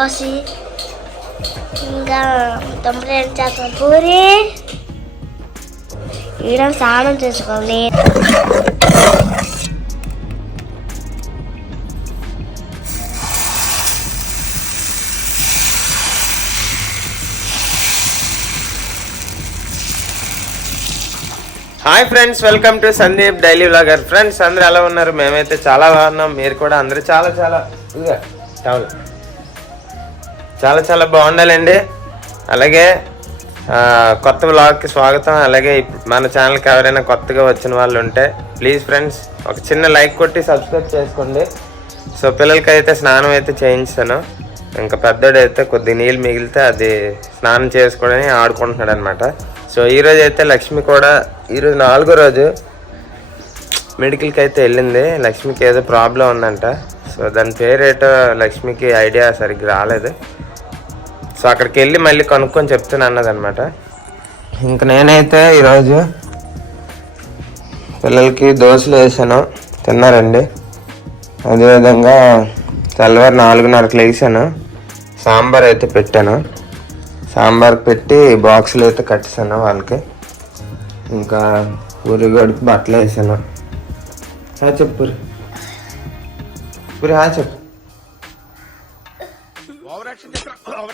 దోశ ఇంకా తొంభై చేస్తాం పూరి. ఈడ స్నానం చేసుకోండి hi friends welcome to Sandeep daily vlogger friends అందరూ ఎలా ఉన్నారు? మేమైతే చాలా బాగున్నాం. మీరు కూడా అందరూ చాలా చాలా. ఇదిగో, చాలా చాలా బాగుండాలండి. అలాగే కొత్త వ్లాగ్కి స్వాగతం. అలాగే మన ఛానల్కి ఎవరైనా కొత్తగా వచ్చిన వాళ్ళు ఉంటే ప్లీజ్ ఫ్రెండ్స్ ఒక చిన్న లైక్ కొట్టి సబ్స్క్రైబ్ చేసుకోండి. సో పిల్లలకి అయితే స్నానం అయితే చేయించాను. ఇంకా పెద్దోడైతే కొద్ది నీళ్ళు మిగిలితే అది స్నానం చేసుకోవడని ఆడుకుంటున్నాడు అనమాట సో ఈరోజు అయితే లక్ష్మి కూడా ఈరోజు నాలుగో రోజు మెడికల్కి అయితే వెళ్ళింది. లక్ష్మికి ఏదో ప్రాబ్లం ఉందంట. సో దాని పేరేటో లక్ష్మికి ఐడియా సరిగ్గా రాలేదు. సో అక్కడికి వెళ్ళి మళ్ళీ కనుక్కొని చెప్తాను అన్నది అనమాట ఇంక నేనైతే ఈరోజు పిల్లలకి దోశలు వేసాను. తిన్నారండి. అదేవిధంగా తెల్లవారు నాలుగున్నరకు లేచాను. సాంబార్ అయితే పెట్టాను. సాంబార్ పెట్టి బాక్సులు అయితే కట్టేసాను వాళ్ళకి. ఇంకా ఊరిగడికి బట్టలు వేసాను. చెప్పు పురి చెప్పు.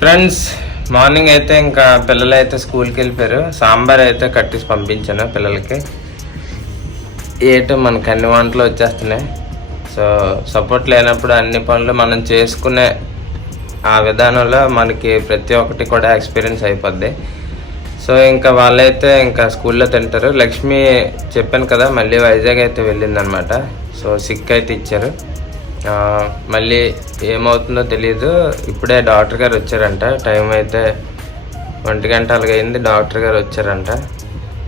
ఫ్రెండ్స్ మార్నింగ్ అయితే ఇంకా పిల్లలు అయితే స్కూల్కి వెళ్ళిపోయారు. సాంబార్ అయితే కట్టేసి పంపించాను పిల్లలకి. ఏటో మనకు అన్ని వంటలు వచ్చేస్తున్నాయి. సో సపోర్ట్ లేనప్పుడు అన్ని పనులు మనం చేసుకునే ఆ విధానంలో మనకి ప్రతి ఒక్కటి కూడా ఎక్స్పీరియన్స్ అయిపోద్ది. సో ఇంకా వాళ్ళైతే ఇంకా స్కూల్లో తింటారు. లక్ష్మి చెప్పాను కదా మళ్ళీ వైజాగ్ అయితే వెళ్ళిందనమాట. సో సిక్ అయితే ఇచ్చారు. మళ్ళీ ఏమవుతుందో తెలియదు ఇప్పుడే డాక్టర్ గారు వచ్చారంట. టైం అయితే ఒంటి గంట అలాగైంది. డాక్టర్ గారు వచ్చారంట.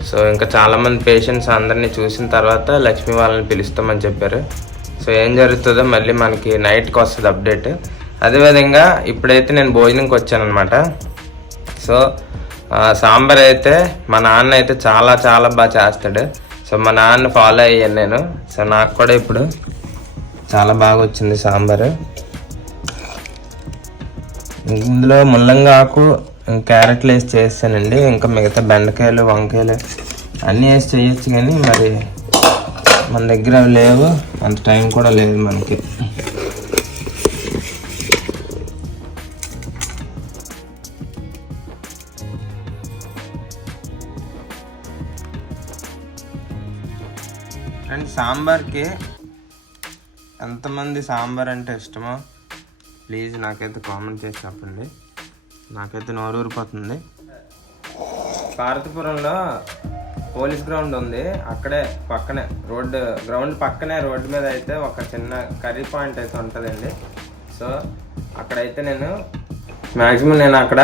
సో ఇంకా చాలామంది పేషెంట్స్ అందరినీ చూసిన తర్వాత లక్ష్మి వాళ్ళని పిలుస్తామని చెప్పారు. సో ఏం జరుగుతుందో మళ్ళీ మనకి నైట్కి వస్తుంది అప్డేట్. అదేవిధంగా ఇప్పుడైతే నేను భోజనంకి వచ్చానమాట సో సాంబార్ అయితే మా నాన్న అయితే చాలా చాలా బాగా చేస్తాడు. సో మా నాన్న ఫాలో అయ్యాను నేను. సో నాకు కూడా ఇప్పుడు చాలా బాగా వచ్చింది సాంబారు. ఇందులో ముల్లంగా ఆకు క్యారెట్లు వేసి చేస్తానండి. ఇంకా మిగతా బెండకాయలు వంకాయలు అన్నీ వేసి చేయొచ్చు కానీ మరి మన దగ్గర అవి లేవు. అంత టైం కూడా లేదు మనకి. అండ్ సాంబార్కి ఎంతమంది సాంబార్ అంటే ఇష్టమో ప్లీజ్ నాకైతే కామెంట్ చేసి చెప్పండి. నాకైతే నోరు ఊరిపోతుంది. పోలీస్ గ్రౌండ్ ఉంది. అక్కడే పక్కనే రోడ్డు గ్రౌండ్ పక్కనే రోడ్డు మీద అయితే ఒక చిన్న కర్రీ పాయింట్ అయితే ఉంటుందండి. సో అక్కడైతే నేను మ్యాక్సిమం నేను అక్కడ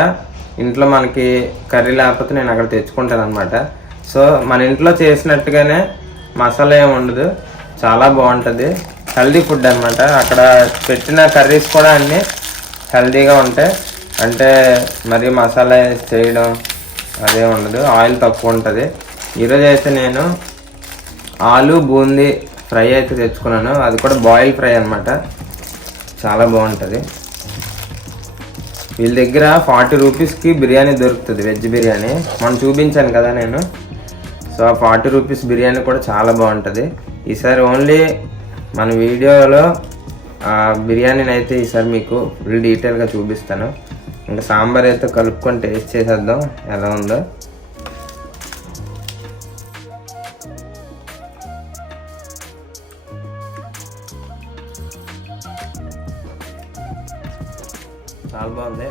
ఇంట్లో మనకి కర్రీ లేకపోతే నేను అక్కడ తెచ్చుకుంటాను అనమాట సో మన ఇంట్లో చేసినట్టుగానే మసాలా ఏమి ఉండదు. చాలా బాగుంటుంది. హెల్దీ ఫుడ్ అనమాట అక్కడ పెట్టిన కర్రీస్ కూడా అన్నీ హెల్దీగా ఉంటాయి. అంటే మరి మసాలా చేయడం అదే ఉండదు. ఆయిల్ తక్కువ ఉంటుంది. ఈరోజు అయితే నేను ఆలు బూందీ ఫ్రై అయితే తెచ్చుకున్నాను. అది కూడా బాయిల్ ఫ్రై అనమాట చాలా బాగుంటుంది. వీళ్ళ దగ్గర ఫార్టీ రూపీస్కి బిర్యానీ దొరుకుతుంది వెజ్ బిర్యానీ. మనం చూపించాను కదా నేను. సో ఆ ఫార్టీ రూపీస్ బిర్యానీ కూడా చాలా బాగుంటుంది. ఈసారి ఓన్లీ మన వీడియోలో ఆ బిర్యానీని అయితే ఈసారి మీకు ఫుల్ డీటెయిల్గా చూపిస్తాను. ఇంకా సాంబార్ అయితే కలుపుకొని టేస్ట్ చేసేద్దాం ఎలా ఉందో. చాలా బాగుంది.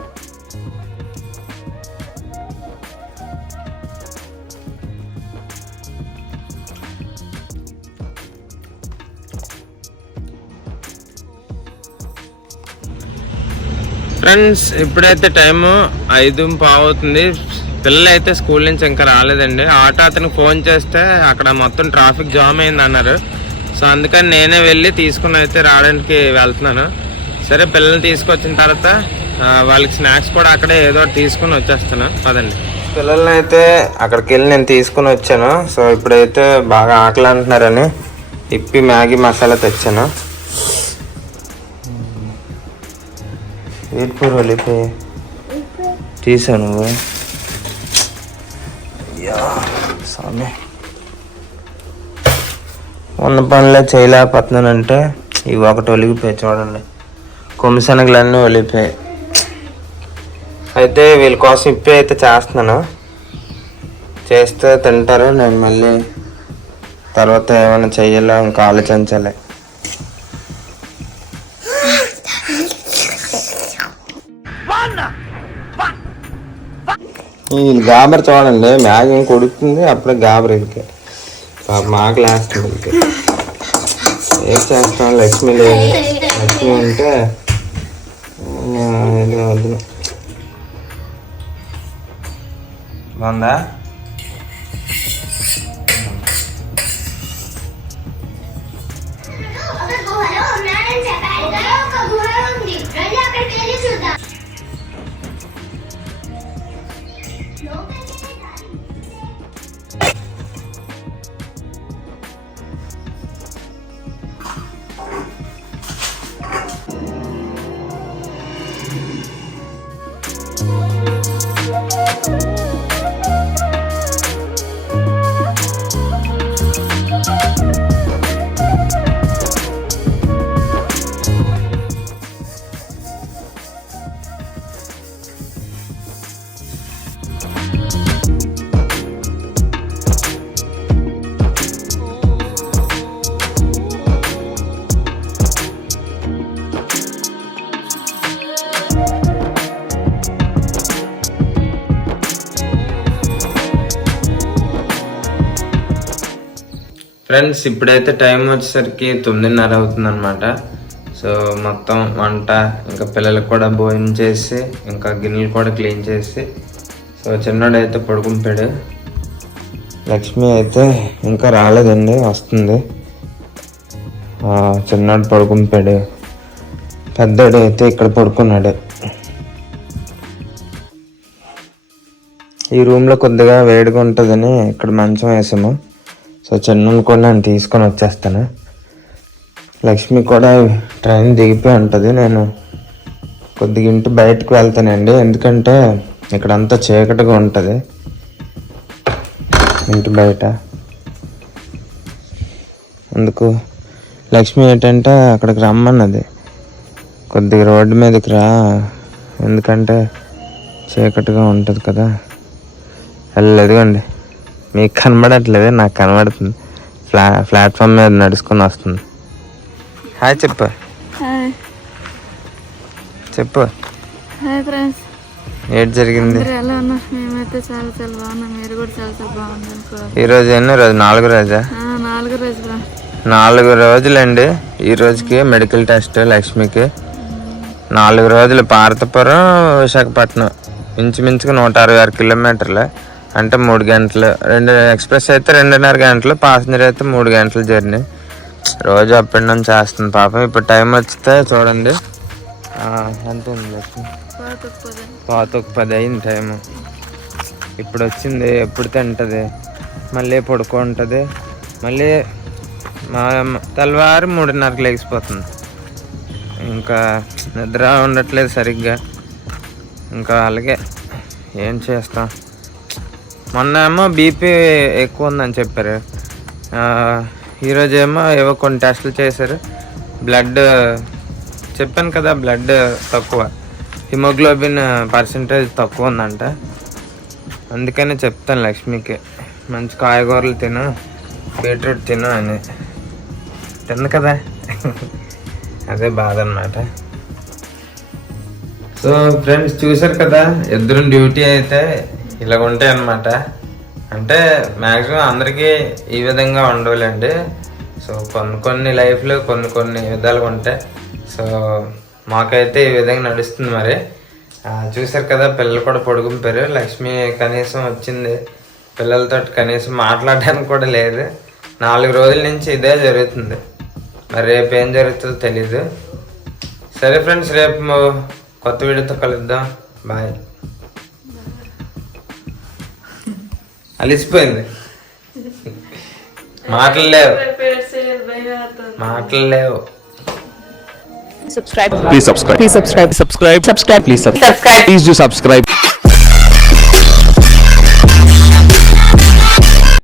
ఫ్రెండ్స్ ఇప్పుడైతే టైము ఐదు పావు అవుతుంది పిల్లలు అయితే స్కూల్ నుంచి ఇంకా రాలేదండి. ఆటో అతనికి ఫోన్ చేస్తే అక్కడ మొత్తం ట్రాఫిక్ జామ్ అయింది అన్నారు. సో అందుకని నేనే వెళ్ళి తీసుకుని అయితే రావడానికి వెళ్తున్నాను. సరే పిల్లల్ని తీసుకొచ్చిన తర్వాత వాళ్ళకి స్నాక్స్ కూడా అక్కడే ఏదో ఒకటి తీసుకుని వచ్చేస్తాను అదండి పిల్లల్ని అయితే అక్కడికి వెళ్ళి నేను తీసుకుని వచ్చాను. సో ఇప్పుడైతే బాగా ఆకలి అంటున్నారని ఇప్పి మ్యాగీ మసాలా తెచ్చాను. వీటిపూర్ వెళ్ళిపోయి. తీసాను నువ్వు. స్వామి. ఉన్న పనులే చేయలేకపోతున్నానంటే ఇవి ఒకటి ఒలిగిపోయి చూడండి. కొమ్మిశనగలన్నీ ఒలిగిపోయాయి అయితే వీళ్ళ కోసం ఇప్పి అయితే చేస్తున్నాను. చేస్తే తింటారు నేను మళ్ళీ తర్వాత ఏమైనా చెయ్యాలో ఇంకా ఆలోచించాలి. ఈ గాబర్ చూడండి మ్యాగీ కొడుతుంది అప్పుడే గాబర్ ఇంకే మాకు లాస్ట్ ఇంకే ఏం చేస్తాం లక్ష్మి లేదు లక్ష్మి ఉంటే వద్దు బాగుందా? ఫ్రెండ్స్ ఇప్పుడైతే టైం వచ్చేసరికి తొమ్మిదిన్నర అవుతుంది అనమాట సో మొత్తం వంట ఇంకా పిల్లలకు కూడా భోజనం చేసి ఇంకా గిన్నెలు కూడా క్లీన్ చేసి సో చిన్నోడు అయితే పడుకుంటాడు. లక్ష్మి అయితే ఇంకా రాలేదండి వస్తుంది. చిన్నోడు పడుకుంటాడు. పెద్దోడు అయితే ఇక్కడ పడుకున్నాడు. ఈ రూమ్లో కొద్దిగా వేడిగా ఉంటుందని ఇక్కడ మంచం వేసాము. సో చిన్న కూడా నేను తీసుకొని వచ్చేస్తాను. లక్ష్మి కూడా ట్రైన్ దిగిపోయి ఉంటుంది. నేను కొద్దిగా ఇంటి బయటకు వెళ్తానండి. ఎందుకంటే ఇక్కడ అంతా చీకటిగా ఉంటుంది. ఇంటి బయట. అందుకు లక్ష్మి ఏంటంటే అక్కడికి రమ్మన్నది. కొద్దిగా రోడ్డు మీదకి రా. ఎందుకంటే చీకటిగా ఉంటుంది కదా. వెళ్ళలేదుగోండి. మీకు కనబడట్లేదు నాకు కనబడుతుంది. ఫ్లా ప్లాట్ఫామ్ మీద నడుచుకొని వస్తుంది. హాయ్ చెప్పు. చెప్పు. Hi friends. ఏటి జరిగింది? మీరు ఎలా ఉన్నారు? మేమైతే చాలా చాలా బాగున్నాం. మీరు కూడా చాలా చాలా బాగుంది అనుకో ఈ రోజు ఎన్నో రోజు? నాలుగు రోజా? నాలుగో రోజు రా నాలుగు రోజులండి. ఈ రోజుకి మెడికల్ టెస్ట్ లక్ష్మికి. నాలుగు రోజులు పార్తపురం విశాఖపట్నం. ఇంచుమించుగా నూట అరవై ఆరు కిలోమీటర్లు. అంటే మూడు గంటలు రెండు ఎక్స్ప్రెస్ అయితే రెండున్నర గంటలు ప్యాసింజర్ అయితే మూడు గంటల జర్నీ. రోజు అప్ అండ్ డౌన్ చేస్తుంది పాపం. ఇప్పుడు టైం వచ్చితే చూడండి. ఎంత ఉంది పాత ఒక పది అయింది టైం ఇప్పుడు వచ్చింది ఎప్పుడు తింటుంది? మళ్ళీ పడుకుంటుంది మళ్ళీ మా తెల్లవారు మూడున్నరకు లేచిపోతుంది. ఇంకా నిద్ర ఉండట్లేదు సరిగ్గా. ఇంకా అలాగే ఏం చేస్తాం? మొన్న ఏమో బీపీ ఎక్కువ ఉందని చెప్పారు. ఈరోజు ఏమో ఏవో కొన్ని టెస్టులు చేశారు. బ్లడ్ చెప్పాను కదా బ్లడ్ తక్కువ. హిమోగ్లోబిన్ పర్సంటేజ్ తక్కువ ఉందంట. అందుకనే చెప్తాను లక్ష్మికి. మంచి కాయగూరలు తిను బీట్రూట్ తిను అని. తింది కదా. అదే బాధ అనమాట సో ఫ్రెండ్స్ చూసారు కదా ఇద్దరు డ్యూటీ అయితే ఇలా ఉంటాయి అన్నమాట. అంటే మ్యాక్సిమం అందరికీ ఈ విధంగా ఉండవులేండి. సో కొన్ని కొన్ని లైఫ్లో కొన్ని కొన్ని విధాలుగా ఉంటాయి సో మాకైతే ఈ విధంగా నడుస్తుంది మరి. చూసారు కదా పిల్లలు కూడా పడుకుంపారు లక్ష్మి కనీసం వచ్చింది. పిల్లలతో కనీసం మాట్లాడడానికి కూడా లేదు. నాలుగు రోజుల నుంచి ఇదే జరుగుతుంది. మరి రేపు ఏం జరుగుతుందో తెలీదు. సరే ఫ్రెండ్స్ రేపు కొత్త వీడియోతో కలుద్దాం. బాయ్. అలిసిపోయింది మాటలు లేవు మాటలు లేవు subscribe Please subscribe. please subscribe Subscribe. subscribe Please subscribe. subscribe Please do subscribe.